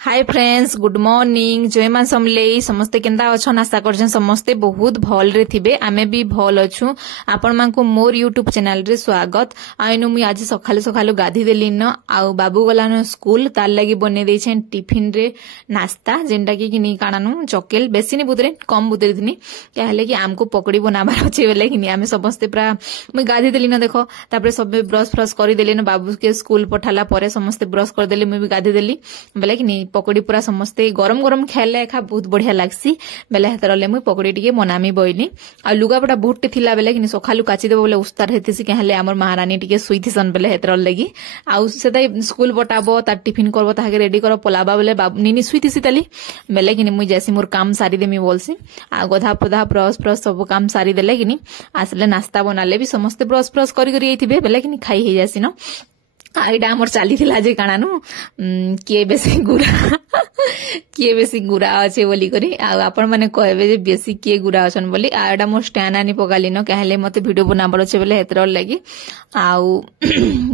Hi friends, good morning. जय मां समलेई। समस्ते केंदा अछन? आशा करछन समस्ते बहुत भल रे थिबे। आमे भी भल अछु। आपण मानकु मोर यूट्यूब चैनल रे स्वागत। आइनु मुई आज सखालु सखालु गाधी देली न आउ बाबू गलानो स्कूल तार लागि बने देछन टिफिन रे नाश्ता जेंडा की नि काणानु चकेल बेसी नि बुतरे कम बुतरे दिनी कहले कि हमको पकड़ी बनाबार अछि बेले कि नि आमे समस्ते प्रा मुई गाधी देली न देखो तापरे सबे ब्रश फ्रश करी देली न बाबू के स्कूल पठाला परे समस्ते ब्रश कर देली मुई भी गाधी देली बेले कि नि पकड़ी पूरा समस्ते गरम गरम खाइले एखा बहुत बढ़िया लागसी बेले हेतरले मुई पकड़ी टिके बनामी बोइली आ लुगापटा बहुत थिला बेले कि सखालु काची देबो बोले उस्तार हेतिसी कहले हमर महारानी टिके सुइथिसन बेले हेतर लगी आ सेताई स्कूल पटाबो ता टिफिन करबो ताके रेडी करो पलाबा बेले निनी सुइथिसी ताली बेले कि मुई जैसी मोर काम सारी देमी बोलसी आ गधा पधा ब्रश ब्रश सब काम सारी देले कि आसले नाश्ता बनाले भी समस्ते ब्रश ब्रश करी करी आइथिबे बेले कि खाई हे जासी न आईडा हमर चाली थिला जे काणानु किए बेसी गुरा अच्छे बोली करी आपण माने कहबे जे बेसी किए गुरा अछन बोली आडा मो स्टैंड आनी पकाली न कहले मते वीडियो बनाबर अच्छे बोले हेतर लगी आउ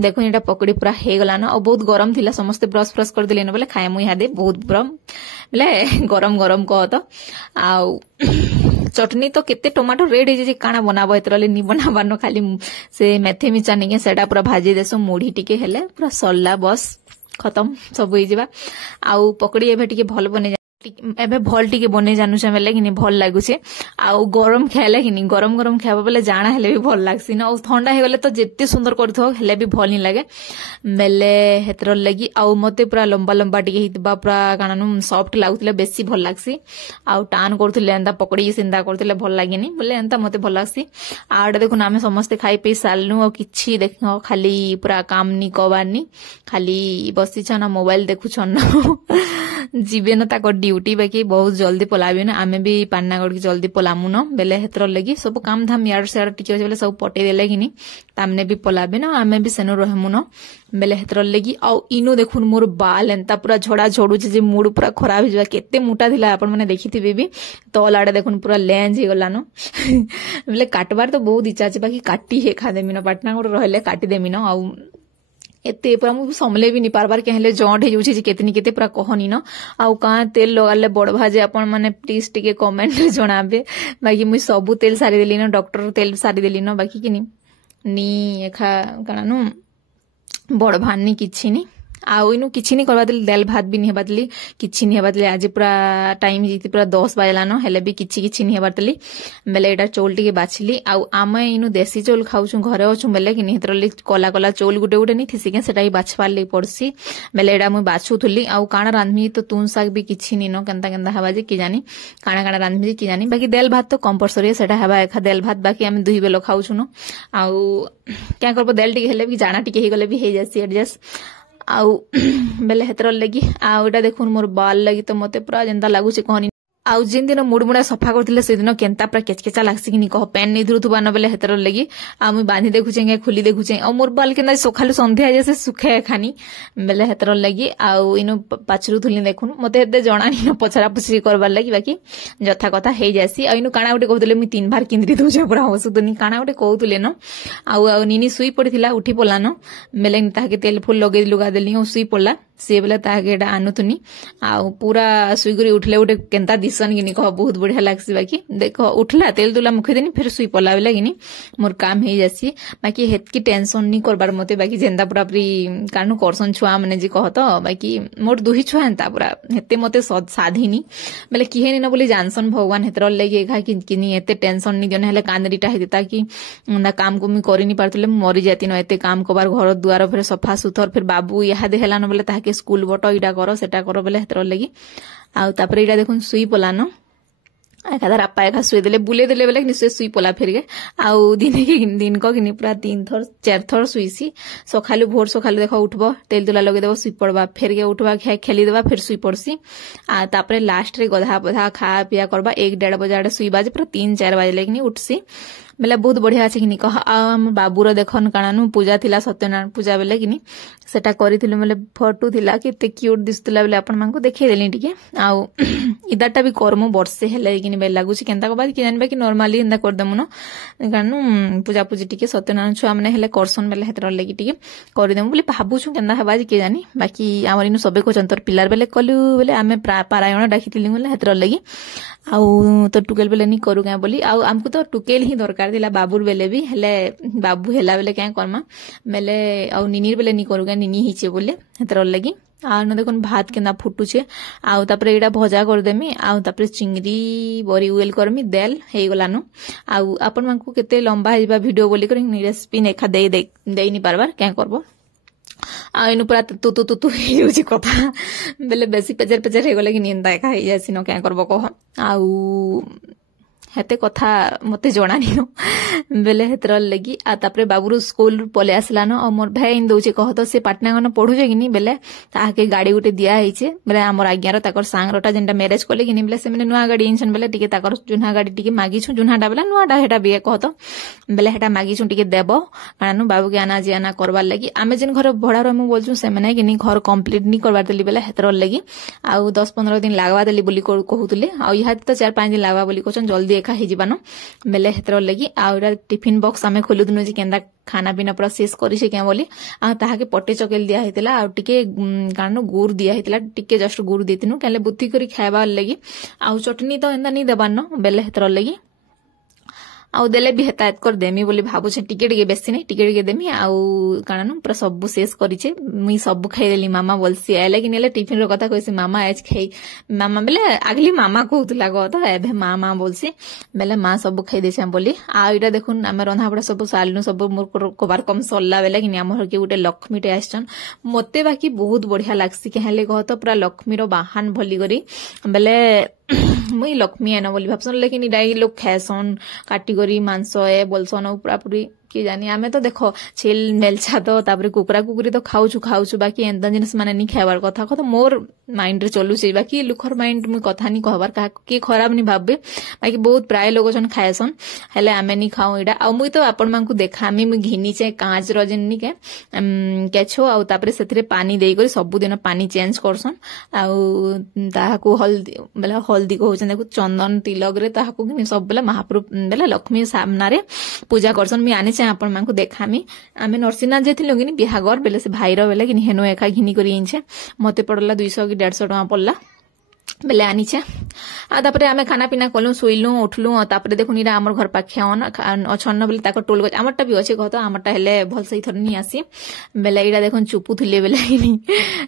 देखो एटा पकड़ी पूरा हे गला न और बहुत गरम थिला समस्ते ब्रश फ्रश कर दिले न बोले खाए मुई हादे बहुत गरम बोले गरम गरम कह तो आउ चटनी तो केते टमाटो रेड हे जे काना बनाबो एतरले नि बनाबार न खाली से मेथी मिचा निके सेडा पूरा भाजी देसो मुढ़ी टिके हेले पूरा सल्ला बस खत्म सब होई जेबा आउ पकड़ी एबे टिके भल बने एबे भल टिके बने जानू छ बेले कि भल लागुछे आउ गरम खाइले कि गरम गरम खाबा बेले जाना हेले भी भल लागसी न और ठंडा हे गले तो जेते सुंदर करथो हेले भी भल नि लागे बेले हेतर लगी आउ मते पूरा लंबा लंबा टिके हितबा पूरा कानानु सॉफ्ट लागुतले बेसी भल लागसी आउ टान करथले एंदा पकड़ी सिंदा करथले भल लागेनी बोले एंता मते भल लागसी आडे देखुन आमे समस्त खाई पे सालनु और किछि देखो खाली पूरा काम नि कबानी खाली बसी छन मोबाइल देखु छन जीवे न ताको ड्यूटी बाकी बहुत जल्दी पलाबे न आमे भी पान्नागढ़ की जल्दी पलामु न बेले हेतर लगी सब काम धाम यार से टिके बेले सब पटे देले कि तामने भी पलाबे न आमे भी सेनो रहमु न बेले हेतर लगी आ इनो देखुन मोर बाल एंता पूरा झड़ा झड़ू जे मूड पूरा खराब हो जावा केते मोटा थिला आपण माने देखिथिबे भी तल आडे देखुन पूरा लेंज हे गला न बेले काटबार तो बहुत इच्छा छै बाकी काटी हे खा देमिन पाटनागढ़ रहले काटी देमिन आ एते पूरा मु समले भी नि पारबार कहले जॉंट हे जुछि जे केतनी केते पूरा कहनी न आउ का तेल लगाले बड़ भाजे आपण माने प्लीज टिके कमेंट रे जणाबे बाकी मु सब तेल सारी देली न डॉक्टर तेल सारी देली न बाकी कि नि एखा कानानु बड़ भान्नी किछि नि आउ इनु किछि नि करबा देली दाल भात भी नि हेबा देली किछि नि हेबा देली आज पूरा टाइम जीती पूरा 10 बजला न हेले भी किछि नि हेबा देली बेले एटा चौल टिके बाछिली आउ आमे इनु देसी चौल खाउछु घरे अछु बेले कि हितरली कला कला चौल गुटे गुटे नि थिसी के सेटा ही बाछवार ले पड़सी बेले एटा मु बाछुथुली आउ काना रांधमी तो तुन साग भी किछि नि न केंता केंता हबा जे कि जानी काना काना रांधमी कि जानी बाकी दाल भात तो कंपलसरी सेटा हबा एखा दाल भात बाकी आमे दुही बेलो खाउछु न आउ क्या करबो दाल टिके हेले भी जाना टिके हे गले भी हे जासी एडजस्ट आउ बेले हेतर लगी आउ एटा देखुन मोर बाल लगी तो मते पूरा जेंता लागु छै कहनी आउ जिन दिन मुड़मुड़ा सफा करथिले से दिन केंता पूरा केचकेचा लागसी कि नि कह पेन नि धुरुथुबा न बेले हेतर लगी आ मु बांधी देखु छै खुली देखु छै आ मोर बाल केना सखालु संध्या जैसे सुखे खानी बेले हेतर लगी आउ इनु पाछरु थुली देखुन मते हेते जणानी न पछरा पुछरी करबार लगी बाकी जथा कथा हे जासी आ इनु काना उठे कहतले मु 3 बार किंद्री दउ छै पूरा हसुदनी काना उठे कहतले न आउ निनी सुई पड़िथिला उठी पला न बेले नि ताके तेल फूल लगे लुगा देली ओ सुई पड़ला से बेले ताके एटा आनुतुनी आउ पूरा सुई करी उठले उठे केंता दिसन कि कह बहुत बढ़िया लागसी बाकी देखो उठला तेल तुला मुखे देनी फिर सुई पला बेला कि मोर काम हे जासी बाकी हेतकी टेंशन नि करबार मते बाकी जेंदा पूरा पूरी कानु करसन छुआ माने जे कह तो बाकी मोर दुही छुआ एंता पूरा हेते मते साधिनी बेले किहे नि न बोली जानसन भगवान हेतर लगे एखा कि नि एते टेंशन नि जने हेले कांदरीटा हेता कि ना काम को मि करि नि पारतले मरि जाती न एते काम कबार घर दुआर फिर सफा सुथर फिर बाबू इहा दे हेला न बेले ताके स्कूल बटो इडा करो सेटा करो बेले हेतर लगी आउ तापरे इडा देखुन सुई पला न एखादा रापा एखा सुई देले बुले देले बेले निश्चय सुई पला फिर गे आउ दिन को कि पूरा 3 थर 4 थर सुईसी सखालु भोर सखालु देखो उठबो तेल तुला लगे देबो सुई पड़बा फिर गे उठबा खेली देबा फिर सुई पड़सी आ तापरे लास्ट रे गधा बधा खा पिया करबा 1-1.5 बजे सुई बाजे पूरा 3-4 बजे लेकिन उठसी बेले बहुत बढ़िया अच्छे कि कह आम बाबूर देखन काणु पूजा थिला सत्यनारायण पूजा बेले कि सेटा करिथिलु बेले फोटो थिला केते क्यूट दिसतला बेले आपण मानकु देखै देली टिके आउ इदाटा भी कर्म वर्षे हेले कि बेले लागुछि केनता बाद कि जानबा कि नॉर्मली इंदा कर दमु न काणु पूजा पूजी टिके सत्यनारायण छुआ माने हेले करसन बेले हेतर लगी टिके कर देमु बोली भाबु छु केनता हेबा कि जानी बाकी हमर इनु सबे को चंतर पिलार बेले कलु बेले आमे पारायण डाकिथिलु बोले हेतर लगी आउ तो टुकेल बेले नहीं करू क्या बोली आउ आमको तो टुकेल ही दरकार थिला बाबूर बेले भी हेले बाबू हेला बेले क्या करमा बेले आउ निनीर बेले नहीं करू क्या निनी हिचे बोले हेतर लगी आ न देखुन भात केना फुटुछे आउ तापरे एडा भजा कर देमी आउ तापरे चिंगरी बरी उएल करमी देल हे गलानु आउ अपन मानकु केते लंबा हेबा वीडियो बोली कर रेसिपी नेखा दे नहीं पारबार क्या करबो आ इनु पूरा तू हेउची कथा बेले बेसी पेजर पेजर हे गले कि निंदा एका हे जासी न क्या करबो कह आउ हेते कथा मते जणानी न बेले हेतर लगी आ तापरे बाबूर स्कूल पले आसला न और मोर भाई इन दोचे कह तो से पाटनागन पढुजे कि बेले ताके गाड़ी गुटे दिया हिचे बेले हमर आज्ञार ताकर सांगरटा जेंटा मैरिज कोले कि बेले से नुआ गाड़ी इनसन बेले टिके ताकर जुना गाड़ी टिके मागी छु जुनाटा बेले नुआटा हेटा बिए कह तो बेले हेटा मागी छु टिके देबो कानु बाबू के आना जियाना करबार लगी आमे जेन घर भड़ा रहमु बोलछु से माने कि घर कंप्लीट नी करबार देली बेले हेतर लगी आउ 10-15 दिन लागवा देली बोली कहूतले आ इहा तो 4-5 दिन लागवा बोली कहछन जल्दी एका हे जिबानो बेले हेतर लगी आउरा टिफिन बॉक्स आमे खोलु दुनु जे केंदा खाना पीना पूरा शेष करी से क्या बोली आ ताहा के पट्टे चकेल दिया हेतला आ टिके कारण गुड़ दिया हेतला टिके जस्ट गुड़ देतिनु केले बुत्ती करी खायबा लगी आ चटनी तो एंदा नहीं देबानो बेले हेतर लगी आउ देले भी हेतायत कर देमी बोली भाबु छे टिके टिके बेसी नहीं टिके टिके देमी आउ कारण पूरा सब शेष करिचे मुई सब खाई देली मामा बोलसी आले कि नेले टिफिन रो कथा कहसी मामा आज खाई मामा बेले आगली मामा कहउतला गो तो एबे मामा बोलसी बेले मां सब खाई देछे बोली आ इटा देखुन आमे रंधा बड़ा सब सालनु सब मोर कोबार कम सल्ला बेले कि हमर के गुटे लक्ष्मीटे आछन मते बाकी बहुत बढ़िया लागसी के हेले कह तो पूरा लक्ष्मी रो बाहन भली करी बेले मुई लक्ष्मी आना बोली भाबसन लेकिन इडाई लोग खाएसन काटी करी मांस ए बोलसन पूरा पूरी कि जानी आमे तो देखो छेल मेलछा तो तापरे कुकुरा कुकुरी तो खाउछु बाकी एंता जिनिस माने नहीं खाइबार कथा कथा मोर माइंड रे चलु छै बाकी लुखर माइंड मु कथा नहीं कहबार का के खराब नहीं भाबे बाकी बहुत प्राय लोग जन खाएसन हेले आमे नहीं खाऊ इडा आ मुई तो आपण मानकु देखामी मु घिनी छै कांच रजनी के केछो आ तापरे सेथरे पानी देई करी सब दिन पानी चेंज करसन आ ताहाकू हल्दी कहउछन देखु चंदन तिलक रे ताहाकू घिनी सब बेला महाप्रभु बेला लक्ष्मी सामना रे पूजा करसन मी आने आपण मानकु देखामी आमे नरसिंहनाथ जेथिलु कि बिहागर बेले से भाईर बेले कि हेनो एका घिनी करी इनछे मते पड़ला 200 कि 150 टका पड़ला बेले आनीछे आ तापरे आमे खाना पीना कलु सोइलु उठलु तापरे देखुनी रा हमर घर पाखे अछन बेले ताको टोल गछ हमरटा भी अछि कहतो हमरटा हेले भल सही थर नहीं आसी बेले इडा देखुन चुपु थिले बेले नि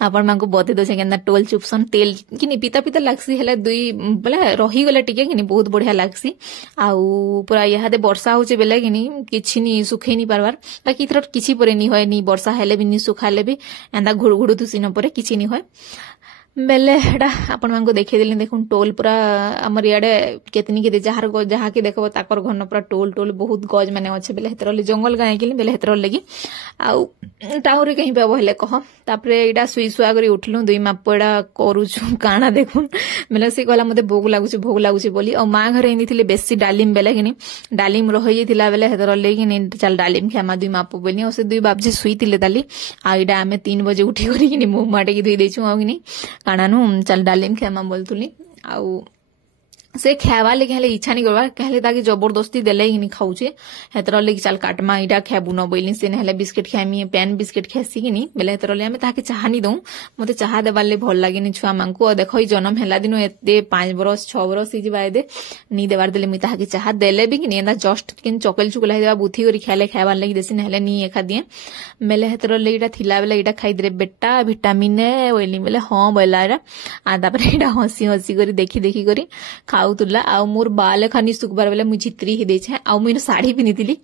आपण मानकु बते दोसे केना टोल चुपसन तेल किनी पिता पिता लागसी हेले दुई बेले रही गले टिके किनी बहुत बढ़िया लागसी आउ पूरा यहादे वर्षा होचे बेले किनी किछि नि सुखै नि पारबार बाकी इथर किछि परे नि होय नि वर्षा हेले भी नि सुखाले भी एंदा घुड़घुड़ तुसिन परे किछि नि होय बेले हेडा आपण मानकु देखै देली देखुन टोल पूरा हमर याडे केतनी के जहार जहा के देखबो ताकर घन पूरा टोल बहुत गज माने अछि बेले हेतरले जंगल गाय के बेले हेतर लगी आउ टाउरे कहीं पे हेले कह तापरे एडा सुई सुआ करी उठलु दुई मापड़ा करूछु काना देखुन बेले से कहला मते भोग लागुछि बोली और मां घरे इनी थिले बेसी डालिम बेले किनी डालिम रहि थिला बेले हेतर लगी नि चल डालिम खामा दुई माप बोली और से दुई बाप जे सुई थिले दाली आ एडा हमें 3 बजे उठी करी किनी मुंह माटे की धुई देछु आ किनी कानानु चल डालिम खेमा बोलतुली आउ से खावा लेके हेले इच्छा नहीं करबा कहले ताकि जबरदस्ती देले ही नहीं खाउछे हेतर लेके चल काटमा इडा खाबु न बोइली से हेले बिस्किट खामी पेन बिस्किट खेसी कि नहीं बेले हेतर ले हमें ताके चाह नहीं दऊ मते चाह देबाले भल लागेनी छुआ मांकु और देखो ई जन्म हेला दिनो एते 5 बरस 6 बरस ही बाय दे नहीं देबार देले मी ताके चाह देले भी कि नहीं एंदा जस्ट किन चॉकलेट चुकला देबा बुथी करी खाले खावा लगी देसी हेले नहीं एखा दिए बेले हेतर ले इडा थिला बेले इडा खाई दे बेटा विटामिन ए ओइली बेले हां बोला इडा आ तापर इडा हसी करी देखी करी खाउतुला आ मोर बाल खानी सुकबार बेले मु चित्री ही देछे आ मु साड़ी पिनितिली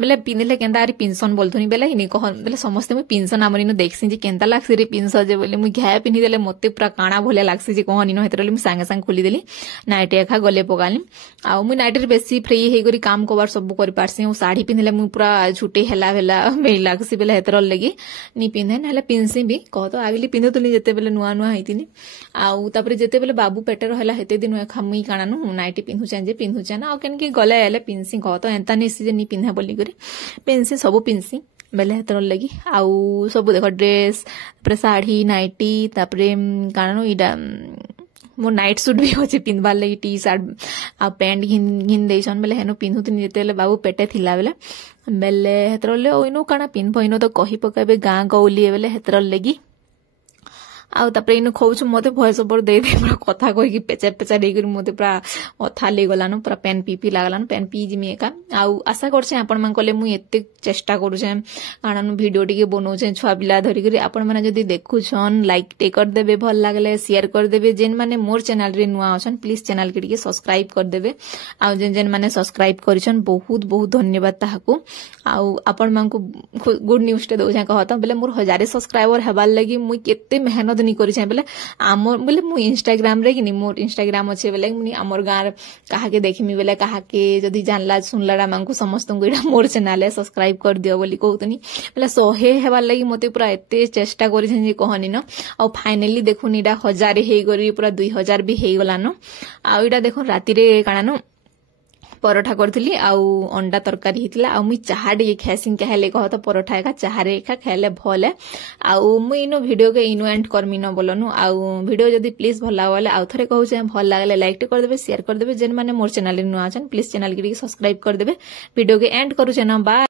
बेले पिनले केंदा आरी पिनसन बोलथुनी बेले इनी कह बेले समस्त मु पिनसन हमर इनो देखसी जे केंदा लागसी रे पिनस जे बोले मु घाय पिनि देले मते पूरा काणा भले लागसी जे कहनी न हेतरले मु संगे संग खोली देली नाइट एखा गले पगाली आ मु नाइट रे बेसी फ्री हे करी काम कोबार सब करि पारसी ओ साड़ी पिनले मु पूरा छुटे हेला मे लागसी बेले हेतर लगी नी पिनहे नले पिनसी भी कह तो आगली पिनतुली जते बेले नुआ नुआ हैतिनी आ तापर जते बेले बाबू पेटर हला हेते दिन एखा मुई काणा काणनु नाइटी पिंधुचे जे पिंधुचे ना केन के गले आले पिंसी कह तो एंता नहीं जे नी पिंधा बोली करी पिंसी सब पिंसी बेले हेतर लगी आउ सब देख ड्रेस तापर साड़ी नाइटी तापर काणनु इडा मोर नाइट सूट भी अच्छे पिंधबार लगी टी शर्ट आ पैंट घिन देसन बेले हेनु पिंधुथिनी जेतेले बाबू पेटे थिला बेले बेले हेतर ले ओइनो काना पिंधब इनो तो कहि पकाबे गाँ गौली बेले हेतर लगी आउ तापर इनु खोउछु मते भॉइस ओवर दे दे पूरा कथा कहि कि पेचा पेचा दे करी मते पूरा अथा ले गलानो पूरा पेन पी लागलानो पेन पी जिमी एका आउ आशा करछे आपण मान कले मु एते चेष्टा करूछे कानानु वीडियो टिके बनौछे छुआ पिला धरि करी आपण माने जदी देखुछन लाइक टे कर देबे भल लागले शेयर कर देबे जेन माने मोर चैनल रे नुआ अछन प्लीज चैनल के टिके सब्सक्राइब कर देबे आउ जेन जेन माने सब्सक्राइब करिछन बहुत बहुत धन्यवाद ताहाकू आउ आपण मान को गुड न्यूज टे दोछे कहत बेले मोर 1000 सब्सक्राइबर हेबार लगी मु केते मेहनत नहीं करी बेले आमर बोले मु इंस्टाग्राम रे कि मोर इंस्टाग्राम अच्छे बेले मुनी आमर गाँव कहा के देखमी बेले कहा के जदि जानला सुनला मांकु समस्त को इडा मोर चैनल है सब्सक्राइब कर दियो बोली कहतनी बेले 100 हेबार लगी मते पूरा एते चेष्टा करी जे कहनी न और फाइनली देखुन इडा 1000 हे गरी पूरा 2000 भी हे गलानो आ इडा देखो राती रे काणानो परोठा करथिली आउ अंडा तरकारी हितला आउ मुई चाहा डी खाइसिन कहले कह तो परोठा एका चाहा रे एका खाइले भले आउ मुई इनो वीडियो के इनो एंड करमी न बोलनु आउ वीडियो जदी प्लीज भल लागले आउ थरे कहूचे भल लागले लाइक कर देबे शेयर कर देबे जेन माने मोर चैनल रे नुआ अछन प्लीज चैनल के सब्सक्राइब कर देबे वीडियो के एंड करूचे न बा।